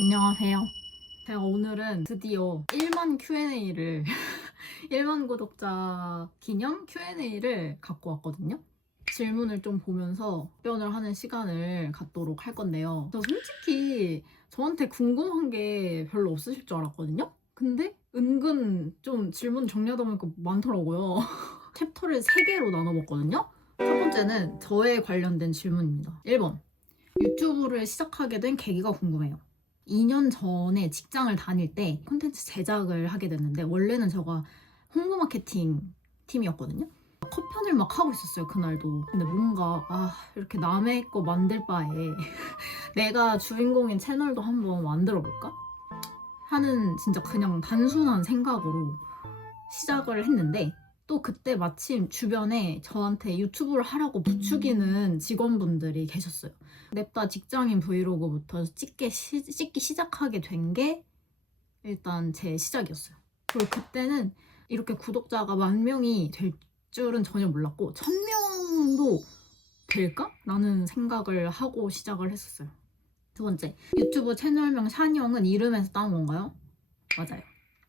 안녕하세요. 제가 오늘은 드디어 1만 Q&A를 1만 구독자 기념 Q&A를 갖고 왔거든요. 질문을 좀 보면서 답변을 하는 시간을 갖도록 할 건데요. 저 솔직히 저한테 궁금한 게 별로 없으실 줄 알았거든요. 근데 은근 좀 질문 정리하다 보니까 많더라고요. 챕터를 3개로 나눠봤거든요. 첫 번째는 저에 관련된 질문입니다. 1번. 유튜브를 시작하게 된 계기가 궁금해요. 2년 전에 직장을 다닐 때 콘텐츠 제작을 하게 됐는데, 원래는 제가 홍보 마케팅 팀이었거든요. 컷편을 막 하고 있었어요, 그날도. 근데 뭔가 이렇게 남의 거 만들 바에 내가 주인공인 채널도 한번 만들어 볼까? 하는 진짜 그냥 단순한 생각으로 시작을 했는데, 또 그때 마침 주변에 저한테 유튜브를 하라고 부추기는 직원분들이 계셨어요. 냅다 직장인 브이로그부터 찍기 시작하게 된 게 일단 제 시작이었어요. 그리고 그때는 이렇게 구독자가 10,000명이 될 줄은 전혀 몰랐고, 1,000명도 될까? 라는 생각을 하고 시작을 했었어요. 두 번째, 유튜브 채널명 샤뇽은 이름에서 따온 건가요? 맞아요.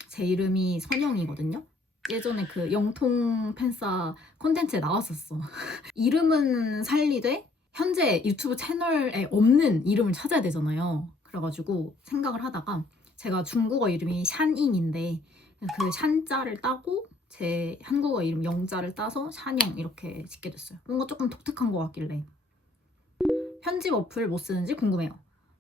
제 이름이 선영이거든요. 예전에 그 영통 팬싸 콘텐츠에 나왔었어. 이름은 살리되 현재 유튜브 채널에 없는 이름을 찾아야 되잖아요. 그래가지고 생각을 하다가 제가 중국어 이름이 샨잉인데 그 샨자를 따고 제 한국어 이름 영자를 따서 샤뇽 이렇게 짓게 됐어요. 뭔가 조금 독특한 것 같길래. 편집 어플 뭐 쓰는지 궁금해요.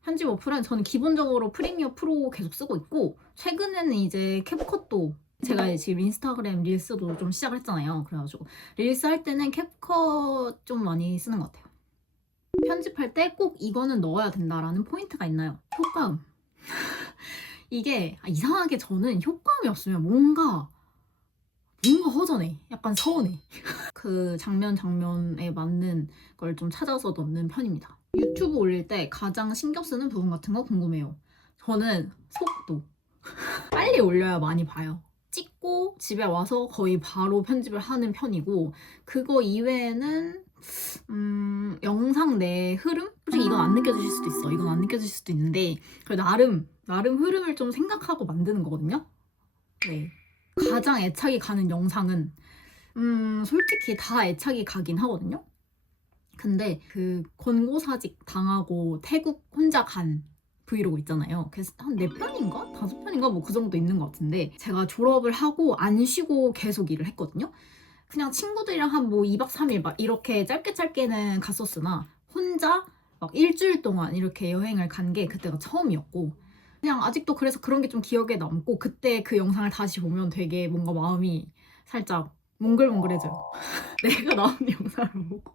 편집 어플은 저는 기본적으로 프리미어 프로 계속 쓰고 있고, 최근에는 이제 캡컷도, 제가 지금 인스타그램 릴스도 좀 시작을 했잖아요. 그래가지고 릴스 할 때는 캡컷 좀 많이 쓰는 것 같아요. 편집할 때 꼭 이거는 넣어야 된다라는 포인트가 있나요? 효과음. 이게 이상하게 저는 효과음이 없으면 뭔가 허전해. 약간 서운해. 그 장면에 맞는 걸 좀 찾아서 넣는 편입니다. 유튜브 올릴 때 가장 신경 쓰는 부분 같은 거 궁금해요. 저는 속도. 빨리 올려야 많이 봐요. 찍고 집에 와서 거의 바로 편집을 하는 편이고, 그거 이외에는 영상 내 흐름? 솔직히 이건 안 느껴지실 수도 있어. 이건 안 느껴질 수도 있는데, 그래도 나름 흐름을 좀 생각하고 만드는 거거든요. 네. 가장 애착이 가는 영상은 솔직히 다 애착이 가긴 하거든요. 근데 그 권고사직 당하고 태국 혼자 간 브이로그 있잖아요. 그래서 한 4편인가? 5편인가? 뭐 그 정도 있는 것 같은데, 제가 졸업을 하고 안 쉬고 계속 일을 했거든요. 그냥 친구들이랑 한 뭐 2박 3일 막 이렇게 짧게는 갔었으나, 혼자 막 일주일 동안 이렇게 여행을 간 게 그때가 처음이었고, 그냥 아직도 그래서 그런 게 좀 기억에 남고, 그때 그 영상을 다시 보면 되게 뭔가 마음이 살짝 몽글몽글해져요. 내가 나온 영상을 보고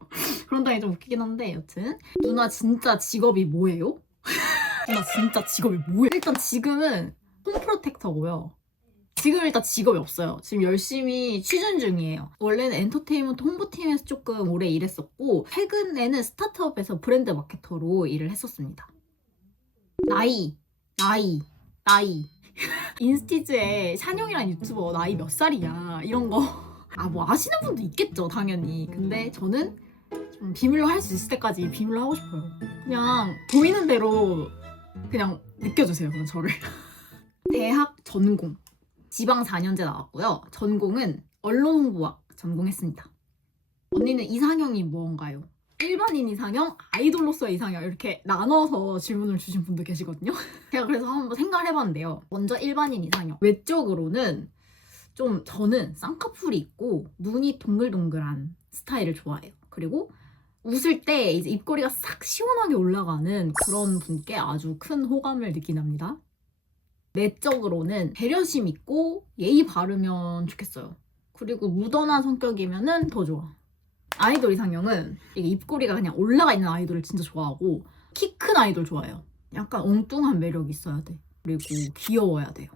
그런다니 좀 웃기긴 한데, 여튼 누나 진짜 직업이 뭐예요? 누나 진짜 직업이 뭐예요? 일단 지금은 홈프로텍터고요. 지금 일단 직업이 없어요. 지금 열심히 취준 중이에요. 원래는 엔터테인먼트 홍보팀에서 조금 오래 일했었고, 최근에는 스타트업에서 브랜드 마케터로 일을 했었습니다. 나이 인스티즈에 찬영이란 유튜버 나이 몇 살이야 이런 거 뭐 아시는 분도 있겠죠, 당연히. 근데 저는 좀 비밀로 할 수 있을 때까지 비밀로 하고 싶어요. 그냥 보이는 대로 그냥 느껴주세요, 그냥 저를. 대학 전공 지방 4년제 나왔고요. 전공은 언론홍보학 전공했습니다. 언니는 이상형이 뭔가요? 일반인 이상형, 아이돌로서의 이상형, 이렇게 나눠서 질문을 주신 분도 계시거든요. 제가 그래서 한번 생각을 해봤는데요. 먼저 일반인 이상형. 외적으로는 좀 저는 쌍꺼풀이 있고 눈이 동글동글한 스타일을 좋아해요. 그리고 웃을 때 이제 입꼬리가 싹 시원하게 올라가는 그런 분께 아주 큰 호감을 느끼납니다. 내적으로는 배려심 있고 예의 바르면 좋겠어요. 그리고 무던한 성격이면 더 좋아. 아이돌 이상형은 이게 입꼬리가 그냥 올라가 있는 아이돌을 진짜 좋아하고, 키 큰 아이돌 좋아해요. 약간 엉뚱한 매력이 있어야 돼. 그리고 귀여워야 돼요.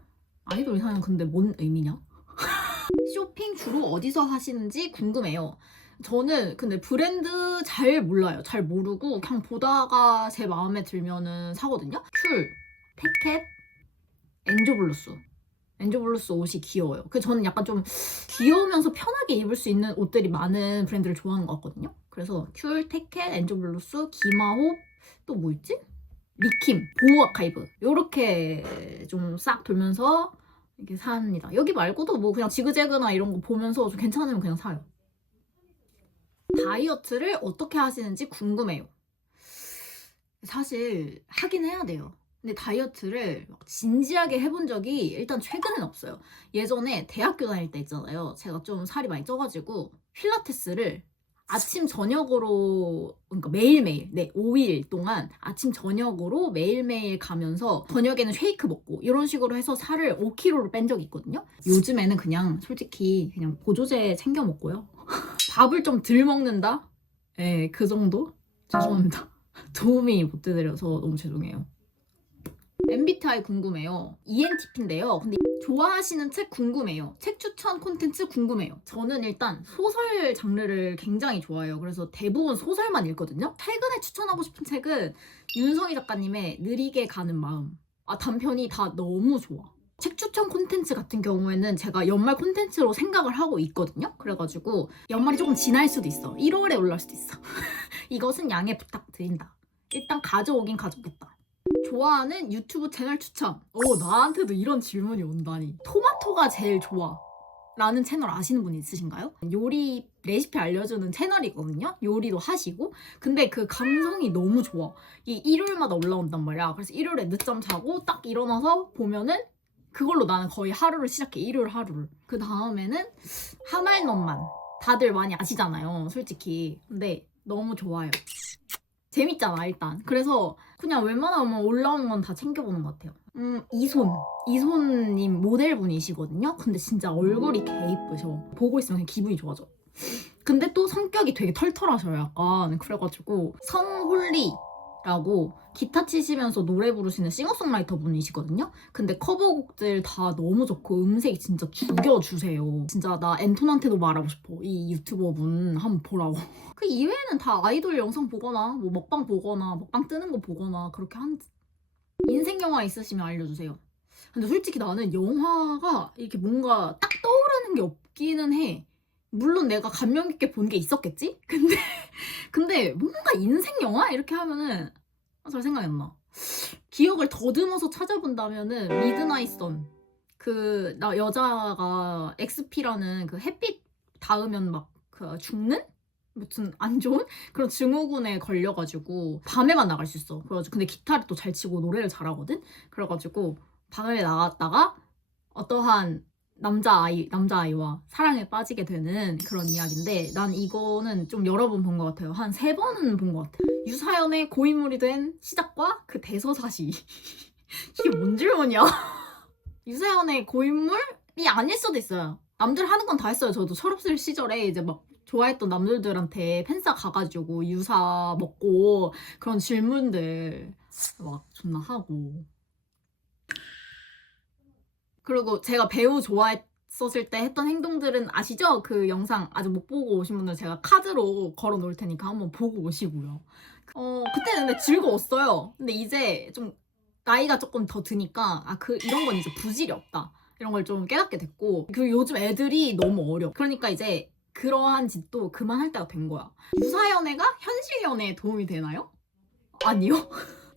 아이돌 이상형 근데 뭔 의미냐? 쇼핑 주로 어디서 하시는지 궁금해요. 저는 근데 브랜드 잘 몰라요. 잘 모르고 그냥 보다가 제 마음에 들면은 사거든요. 쿨, 패켓, 엔조블루스. 엔조블루스 옷이 귀여워요. 그 저는 약간 좀 귀여우면서 편하게 입을 수 있는 옷들이 많은 브랜드를 좋아하는 것 같거든요. 그래서 쿨, 태켓, 엔조블루스, 기마호, 또 뭐 있지? 리킴, 보호 아카이브 요렇게 좀 싹 돌면서 이렇게 삽니다. 여기 말고도 뭐 그냥 지그재그나 이런 거 보면서 좀 괜찮으면 그냥 사요. 다이어트를 어떻게 하시는지 궁금해요. 사실 하긴 해야 돼요. 근데 다이어트를 막 진지하게 해본 적이 일단 최근엔 없어요. 예전에 대학교 다닐 때 있잖아요. 제가 좀 살이 많이 쪄가지고 필라테스를 아침 저녁으로, 그러니까 매일매일, 네, 5일 동안 아침 저녁으로 매일매일 가면서 저녁에는 쉐이크 먹고 이런 식으로 해서 살을 5kg를 뺀 적이 있거든요. 요즘에는 그냥 솔직히 그냥 보조제 챙겨 먹고요. 밥을 좀 덜 먹는다? 네, 그 정도? 죄송합니다. 도움이 못 되드려서 너무 죄송해요. MBTI 궁금해요. ENTP인데요. 근데 좋아하시는 책 궁금해요. 책 추천 콘텐츠 궁금해요. 저는 일단 소설 장르를 굉장히 좋아해요. 그래서 대부분 소설만 읽거든요. 최근에 추천하고 싶은 책은 윤성희 작가님의 느리게 가는 마음. 단편이 다 너무 좋아. 책 추천 콘텐츠 같은 경우에는 제가 연말 콘텐츠로 생각을 하고 있거든요. 그래가지고 연말이 조금 지날 수도 있어. 1월에 올라올 수도 있어. 이것은 양해 부탁드린다. 일단 가져오긴 가져오겠다. 좋아하는 유튜브 채널 추천. 나한테도 이런 질문이 온다니. 토마토가 제일 좋아 라는 채널 아시는 분 있으신가요? 요리 레시피 알려주는 채널이거든요. 요리도 하시고. 근데 그 감성이 너무 좋아. 이 일요일마다 올라온단 말이야. 그래서 일요일에 늦잠 자고 딱 일어나서 보면은 그걸로 나는 거의 하루를 시작해. 일요일 하루를. 그 다음에는 하말넘만. 다들 많이 아시잖아요. 솔직히. 근데 너무 좋아요. 재밌잖아 일단. 그래서 그냥 웬만하면 올라오는 건 다 챙겨보는 것 같아요. 이손님 모델분이시거든요. 근데 진짜 얼굴이 개 이쁘셔. 보고 있으면 그냥 기분이 좋아져. 근데 또 성격이 되게 털털하셔요 약간. 그래가지고 성홀리라고 기타 치시면서 노래 부르시는 싱어송라이터 분이시거든요. 근데 커버곡들 다 너무 좋고 음색이 진짜 죽여주세요. 진짜 나 앤톤한테도 말하고 싶어. 이 유튜버 분 한번 보라고. 그 이외에는 다 아이돌 영상 보거나 뭐 먹방 보거나 먹방 뜨는 거 보거나 그렇게 하는. 인생 영화 있으시면 알려주세요. 근데 솔직히 나는 영화가 이렇게 뭔가 딱 떠오르는 게 없기는 해. 물론 내가 감명 깊게 본 게 있었겠지? 근데 뭔가 인생 영화? 이렇게 하면은 잘 생각이 안 나. 기억을 더듬어서 찾아본다면은 미드나잇 선. 나 여자가 XP라는 그 햇빛 닿으면 막 그 죽는? 무슨 안 좋은 그런 증후군에 걸려가지고 밤에만 나갈 수 있어. 그래가지고 근데 기타를 또 잘 치고 노래를 잘하거든. 그래가지고 밤에 나갔다가 어떠한 남자아이와 사랑에 빠지게 되는 그런 이야기인데 난 이거는 좀 여러 번 본 것 같아요. 한 3번은 본 것 같아요. 유사연의 고인물이 된 시작과 그 대서사시. 이게 뭔 질문이야? 유사연의 고인물이 아닐 수도 있어요. 남들 하는 건 다 했어요. 저도 철없을 시절에 이제 막 좋아했던 남들한테 팬싸 가가지고 유사 먹고 그런 질문들 막 존나 하고. 그리고 제가 배우 좋아했었을 때 했던 행동들은 아시죠? 그 영상 아직 못 보고 오신 분들 제가 카드로 걸어 놓을 테니까 한번 보고 오시고요. 그때는 근데 즐거웠어요. 근데 이제 좀 나이가 조금 더 드니까 이런 건 이제 부질이 없다. 이런 걸 좀 깨닫게 됐고 그리고 요즘 애들이 너무 어려. 그러니까 이제 그러한 짓도 그만할 때가 된 거야. 유사연애가 현실 연애에 도움이 되나요? 아니요.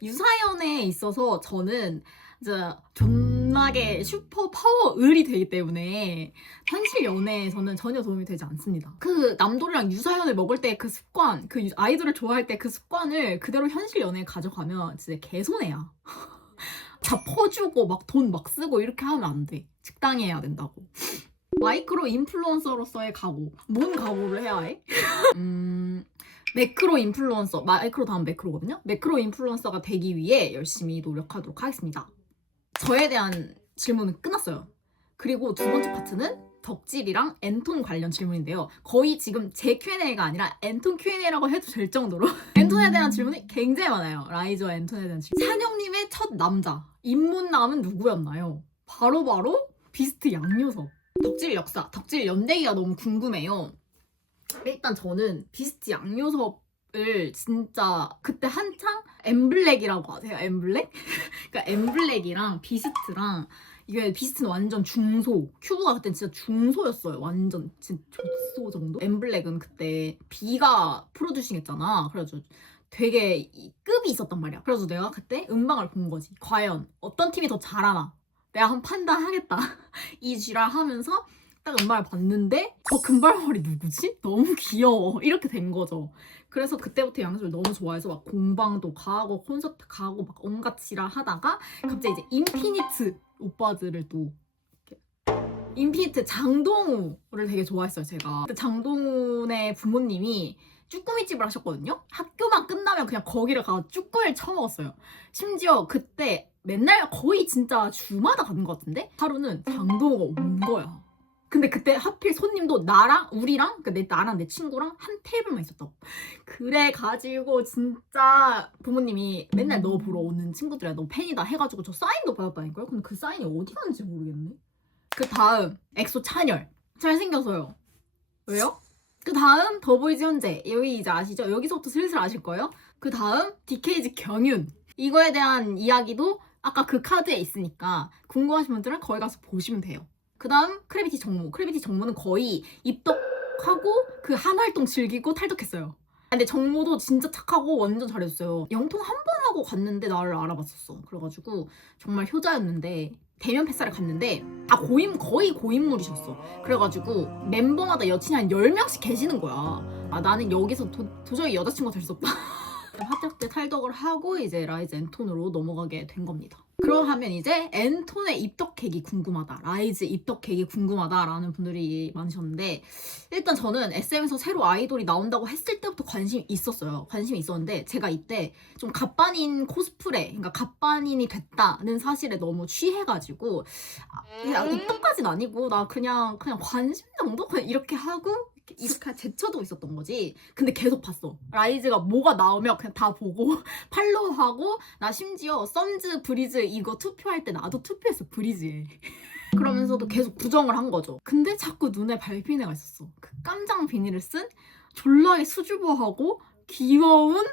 유사연애에 있어서 저는 이제 존나게 슈퍼 파워 을이 되기 때문에 현실 연애에서는 전혀 도움이 되지 않습니다. 그 남돌이랑 유사연을 먹을 때 그 습관, 그 아이돌을 좋아할 때 그 습관을 그대로 현실 연애에 가져가면 진짜 개손해야. 다 퍼주고 막 돈 막 쓰고 이렇게 하면 안 돼. 적당히 해야 된다고. 마이크로 인플루언서로서의 각오. 뭔 각오를 해야 해? 매크로 인플루언서. 마이크로 다음 매크로거든요. 매크로 인플루언서가 되기 위해 열심히 노력하도록 하겠습니다. 저에 대한 질문은 끝났어요. 그리고 두 번째 파트는 덕질이랑 앤톤 관련 질문인데요. 거의 지금 제 Q&A가 아니라 앤톤 Q&A라고 해도 될 정도로 앤톤에 대한 질문이 굉장히 많아요. 라이즈와 앤톤에 대한 질문. 찬영님의 첫 남자 입문남은 누구였나요? 바로 비스트 양요섭. 덕질 역사, 덕질 연대기가 너무 궁금해요. 일단 저는 비스트 양요섭을 진짜 그때 한창 엠블랙이라고 아세요? 엠블랙? 그러니까 엠블랙이랑 비스트랑 이게 비스트는 완전 중소, 큐브가 그때 진짜 중소였어요. 완전 진짜 족소 정도? 엠블랙은 그때 비가 프로듀싱 했잖아. 그래가지고 되게 급이 있었단 말이야. 그래서 내가 그때 음방을 본 거지. 과연 어떤 팀이 더 잘하나? 내가 한번 판단하겠다. 이 쥐랄 하면서 딱 음방을 봤는데 저 금발머리 누구지? 너무 귀여워. 이렇게 된 거죠. 그래서 그때부터 양수를 너무 좋아해서 막 공방도 가고 콘서트 가고 막 온갖 지랄 하다가 갑자기 이제 인피니트 오빠들을 또 인피니트 장동우를 되게 좋아했어요, 제가. 근데 장동훈의 부모님이 쭈꾸미집을 하셨거든요? 학교만 끝나면 그냥 거기를 가서 쭈꾸미를 처먹었어요. 심지어 그때 맨날 거의 진짜 주마다 가는 것 같은데? 하루는 장동우가 온 거야. 근데 그때 하필 손님도 나랑 우리랑 나랑 내 친구랑 한 테이블만 있었다고. 그래가지고 진짜 부모님이 맨날 너 보러 오는 친구들이야 너 팬이다 해가지고 저 사인도 받았다니까요. 근데 그 사인이 어디 갔는지 모르겠네. 그 다음 엑소 찬열 잘생겨서요. 왜요? 그 다음 더보이즈 현재 여기 이제 아시죠? 여기서부터 슬슬 아실 거예요. 그 다음 DKG 경윤 이거에 대한 이야기도 아까 그 카드에 있으니까 궁금하신 분들은 거기 가서 보시면 돼요. 그 다음 크래비티 정모는 거의 입덕하고 그 한 활동 즐기고 탈덕했어요. 근데 정모도 진짜 착하고 완전 잘해줬어요. 영통 한 번 하고 갔는데 나를 알아봤었어. 그래가지고 정말 효자였는데 대면 팬사를 갔는데 다 거의 고인물이셨어. 그래가지고 멤버마다 여친이 한 10명씩 계시는 거야. 아 나는 여기서 도저히 여자친구가 될 수 없다. 합격 때 탈덕을 하고 이제 라이즈 엔톤으로 넘어가게 된 겁니다. 그러면 이제 엔톤의 입덕 계기 궁금하다, 라이즈 입덕 계기 궁금하다라는 분들이 많으셨는데 일단 저는 SM에서 새로 아이돌이 나온다고 했을 때부터 관심이 있었는데 제가 이때 좀 갑반인 코스프레, 그러니까 갑반인이 됐다는 사실에 너무 취해가지고 그냥 입덕까지는 아니고 나 그냥 관심 정도? 그냥 이렇게 하고 이렇게 제쳐두고 있었던 거지. 근데 계속 봤어. 라이즈가 뭐가 나오면 그냥 다 보고 팔로우하고 나 심지어 썸즈 브리즈 이거 투표할 때 나도 투표했어. 브리즈에. 그러면서도 계속 부정을 한 거죠. 근데 자꾸 눈에 밟힌 애가 있었어. 그 깜장 비닐을 쓴 졸라게 수줍어하고 귀여운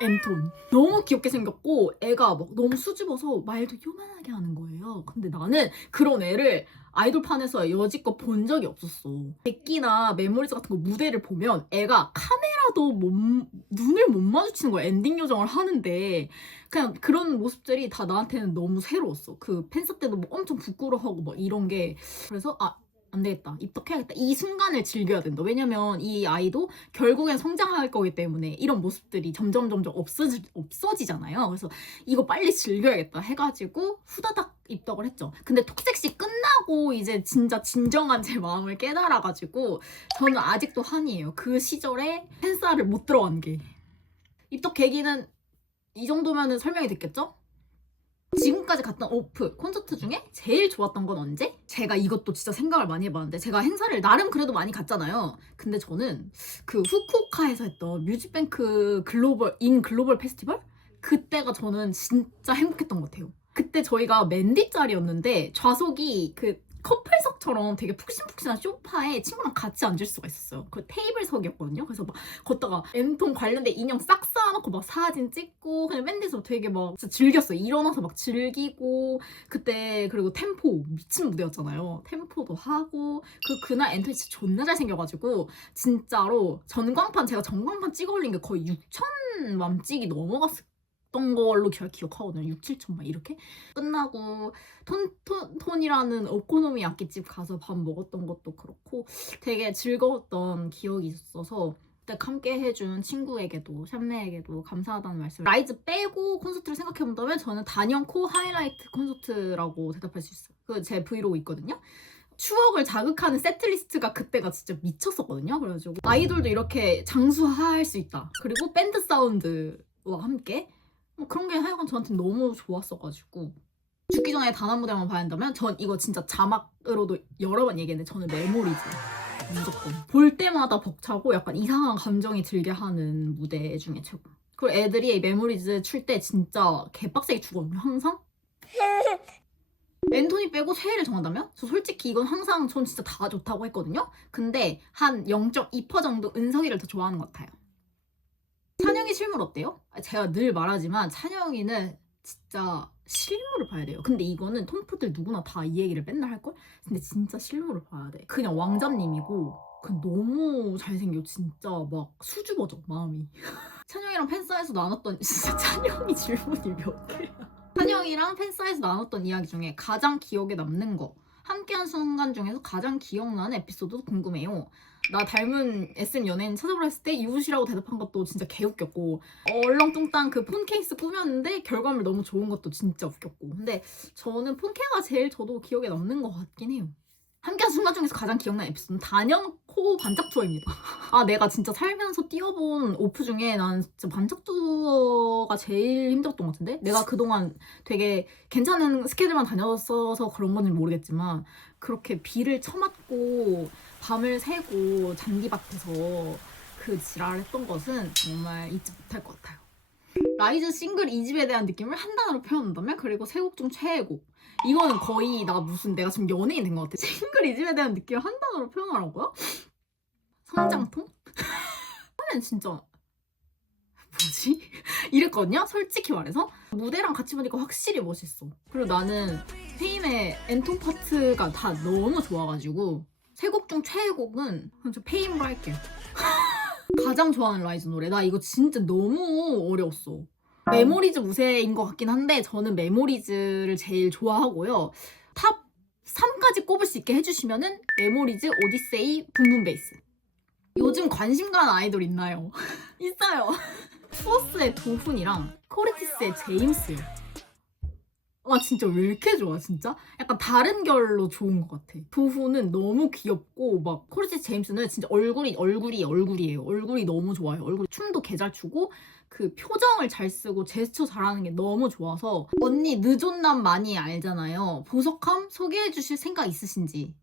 엔톤. 너무 귀엽게 생겼고 애가 막 너무 수줍어서 말도 요만하게 하는 거예요. 근데 나는 그런 애를 아이돌판에서 여지껏 본 적이 없었어. 백기나 메모리즈 같은 거 무대를 보면 애가 카메라도 눈을 못 마주치는 거야. 엔딩 요정을 하는데 그냥 그런 모습들이 다 나한테는 너무 새로웠어. 그 팬사 때도 뭐 엄청 부끄러워하고 막 이런 게. 그래서 안 되겠다. 입덕해야겠다. 이 순간을 즐겨야 된다. 왜냐면 이 아이도 결국엔 성장할 거기 때문에 이런 모습들이 점점 없어지잖아요. 그래서 이거 빨리 즐겨야겠다 해가지고 후다닥 입덕을 했죠. 근데 톡색시 끝나고 이제 진짜 진정한 제 마음을 깨달아가지고 저는 아직도 한이에요. 그 시절에 팬사를 못 들어간 게. 입덕 계기는 이 정도면 설명이 됐겠죠? 지금까지 갔던 오프 콘서트 중에 제일 좋았던 건 언제? 제가 이것도 진짜 생각을 많이 해봤는데 제가 행사를 나름 그래도 많이 갔잖아요. 근데 저는 그 후쿠오카에서 했던 뮤직뱅크 글로벌 페스티벌? 그때가 저는 진짜 행복했던 것 같아요. 그때 저희가 맨 뒷자리였는데 좌석이 그 커플석처럼 되게 푹신푹신한 소파에 친구랑 같이 앉을 수가 있었어요. 그 테이블석이었거든요. 그래서 막 걷다가 엔톤 관련된 인형 싹 쌓아놓고 막 사진 찍고 그냥 맨 뒤에서 되게 막 진짜 즐겼어요. 일어나서 막 즐기고 그때 그리고 템포 미친 무대였잖아요. 템포도 하고 그날 엔톤이 진짜 존나 잘생겨가지고 진짜로 제가 전광판 찍어 올린 게 거의 6천만 찍이 넘어갔을 던 걸로 기억하거든요. 6, 7천 막 이렇게 끝나고 톤이라는 오코노미야끼집 가서 밥 먹었던 것도 그렇고 되게 즐거웠던 기억이 있어서 그때 함께 해준 친구에게도 샴메에게도 감사하다는 말씀. 라이즈 빼고 콘서트를 생각해본다면 저는 단연코 하이라이트 콘서트라고 대답할 수 있어요. 그 제 브이로그 있거든요. 추억을 자극하는 세트리스트가 그때가 진짜 미쳤었거든요. 그래가지고 아이돌도 이렇게 장수할 수 있다. 그리고 밴드 사운드와 함께 그런 게 하여간 저한테 너무 좋았어가지고 죽기 전에 단 한 무대만 봐야 한다면 전 이거 진짜 자막으로도 여러 번 얘기했는데 저는 메모리즈 무조건 볼 때마다 벅차고 약간 이상한 감정이 들게 하는 무대 중에 최고. 그리고 애들이 메모리즈 출 때 진짜 개빡세게 추거든요. 항상 앤토니 빼고 최애를 정한다면? 저 솔직히 이건 항상 전 진짜 다 좋다고 했거든요. 근데 한 0.2% 정도 은석이를 더 좋아하는 것 같아요. 찬영이 실물 어때요? 제가 늘 말하지만 찬영이는 진짜 실물을 봐야 돼요. 근데 이거는 톰프들 누구나 다 이 얘기를 맨날 할걸? 근데 진짜 실물을 봐야 돼. 그냥 왕자님이고 너무 잘생겨. 진짜 막 수줍어져 마음이. 찬영이랑 팬사에서 나눴던 진짜 찬영이 질문이 몇 개야. 찬영이랑 팬사에서 나눴던 이야기 중에 가장 기억에 남는 거, 함께한 순간 중에서 가장 기억나는 에피소드도 궁금해요. 나 닮은 SM 연예인 찾아보라 했을 때 이웃이라고 대답한 것도 진짜 개웃겼고, 얼렁뚱땅 그 폰 케이스 꾸몄는데 결과물 너무 좋은 것도 진짜 웃겼고. 근데 저는 폰케가 제일 저도 기억에 남는 것 같긴 해요. 함께한 순간 중에서 가장 기억나는 에피소드는 단연 코 반짝 투어입니다. 아, 내가 진짜 살면서 뛰어본 오프 중에 난 진짜 반짝 투어가 제일 힘들었던 것 같은데? 내가 그동안 되게 괜찮은 스케줄만 다녔어서 그런 건지 모르겠지만 그렇게 비를 쳐맞고 밤을 새고 잔디밭에서 그 지랄을 했던 것은 정말 잊지 못할 것 같아요. 라이즈 싱글 2집에 대한 느낌을 한 단어로 표현한다면? 그리고 세 곡 중 최애곡. 이거는 거의 내가 지금 연예인 된 것 같아. 싱글 2집에 대한 느낌을 한 단어로 표현하라고요? 성장통? 나는 진짜 뭐지? 이랬거든요? 솔직히 말해서. 무대랑 같이 보니까 확실히 멋있어. 그리고 나는 페임의 엔톤 파트가 다 너무 좋아가지고 세 곡 중 최애곡은 저 페임으로 할게요. 가장 좋아하는 라이즈 노래. 나 이거 진짜 너무 어려웠어. 메모리즈 무쇠인 것 같긴 한데 저는 메모리즈를 제일 좋아하고요. 탑 3까지 꼽을 수 있게 해주시면은 메모리즈, 오디세이, 붐붐베이스. 요즘 관심 가는 아이돌 있나요? 있어요. 투어스의 도훈이랑 코르티스의 제임스요. 와, 진짜 왜 이렇게 좋아, 진짜? 약간 다른 결로 좋은 것 같아. 도훈은 너무 귀엽고, 막, 코르티스 제임스는 진짜 얼굴이에요. 얼굴이 너무 좋아요. 춤도 개 잘 추고, 그 표정을 잘 쓰고, 제스처 잘하는 게 너무 좋아서. 언니, 늦온남 많이 알잖아요. 보석함 소개해주실 생각 있으신지?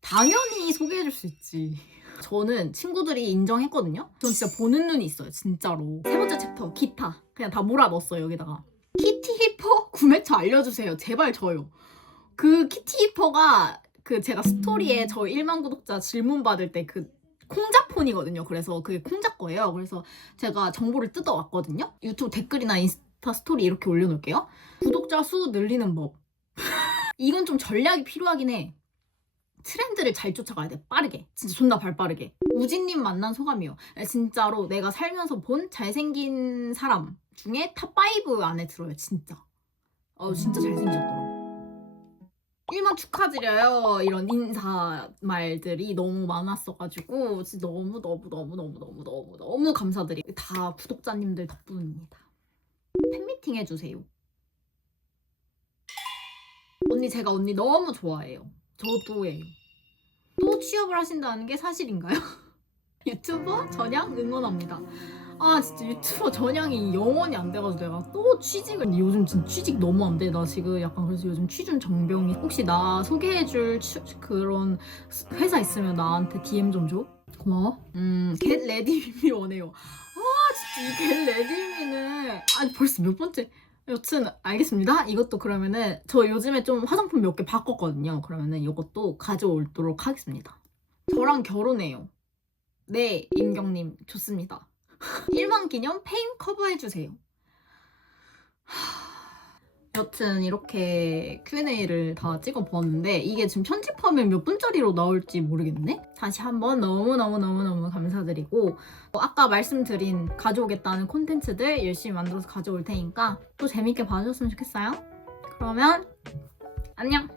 당연히 소개해줄 수 있지. 저는 친구들이 인정했거든요? 전 진짜 보는 눈이 있어요, 진짜로. 세 번째 챕터, 기타. 그냥 다 몰아 넣었어요, 여기다가. 키티 히퍼 구매처 알려주세요. 제발 저요. 그 키티 히퍼가 그 제가 스토리에 저 1만 구독자 질문 받을 때 그 콩자폰이거든요. 그래서 그게 콩자 거예요. 그래서 제가 정보를 뜯어왔거든요. 유튜브 댓글이나 인스타 스토리 이렇게 올려놓을게요. 구독자 수 늘리는 법. 이건 좀 전략이 필요하긴 해. 트렌드를 잘 쫓아가야 돼. 빠르게. 진짜 존나 발빠르게. 우진님 만난 소감이요. 진짜로 내가 살면서 본 잘생긴 사람 중에 탑5 안에 들어요. 진짜. 진짜 잘생기셨더라고. 1만 축하드려요. 이런 인사 말들이 너무 많았어가지고 진짜 너무 감사드리고 다 구독자님들 덕분입니다. 팬미팅 해주세요. 제가 언니 너무 좋아해요. 저도예요. 또 취업을 하신다는 게 사실인가요? 유튜버 전향 응원합니다. 아, 진짜 유튜버 전향이 영원히 안 돼가지고 내가 또 취직을. 요즘 진짜 취직 너무 안 돼. 나 지금 약간 그래서 요즘 취준 정병이. 혹시 나 소개해줄 그런 회사 있으면 나한테 DM 좀 줘. 고마워. 겟 레디미 원해요. 아, 진짜 이 겟 레디미는 벌써 몇 번째. 여튼 알겠습니다. 이것도 그러면은 저 요즘에 좀 화장품 몇 개 바꿨거든요. 그러면은 이것도 가져오도록 하겠습니다. 저랑 결혼해요. 네, 임경님 좋습니다. 1만 기념 페임 커버해주세요. 여튼 이렇게 Q&A를 다 찍어보았는데 이게 지금 편집하면 몇 분짜리로 나올지 모르겠네? 다시 한번 너무너무 감사드리고 아까 말씀드린 가져오겠다는 콘텐츠들 열심히 만들어서 가져올 테니까 또 재밌게 봐주셨으면 좋겠어요. 그러면 안녕!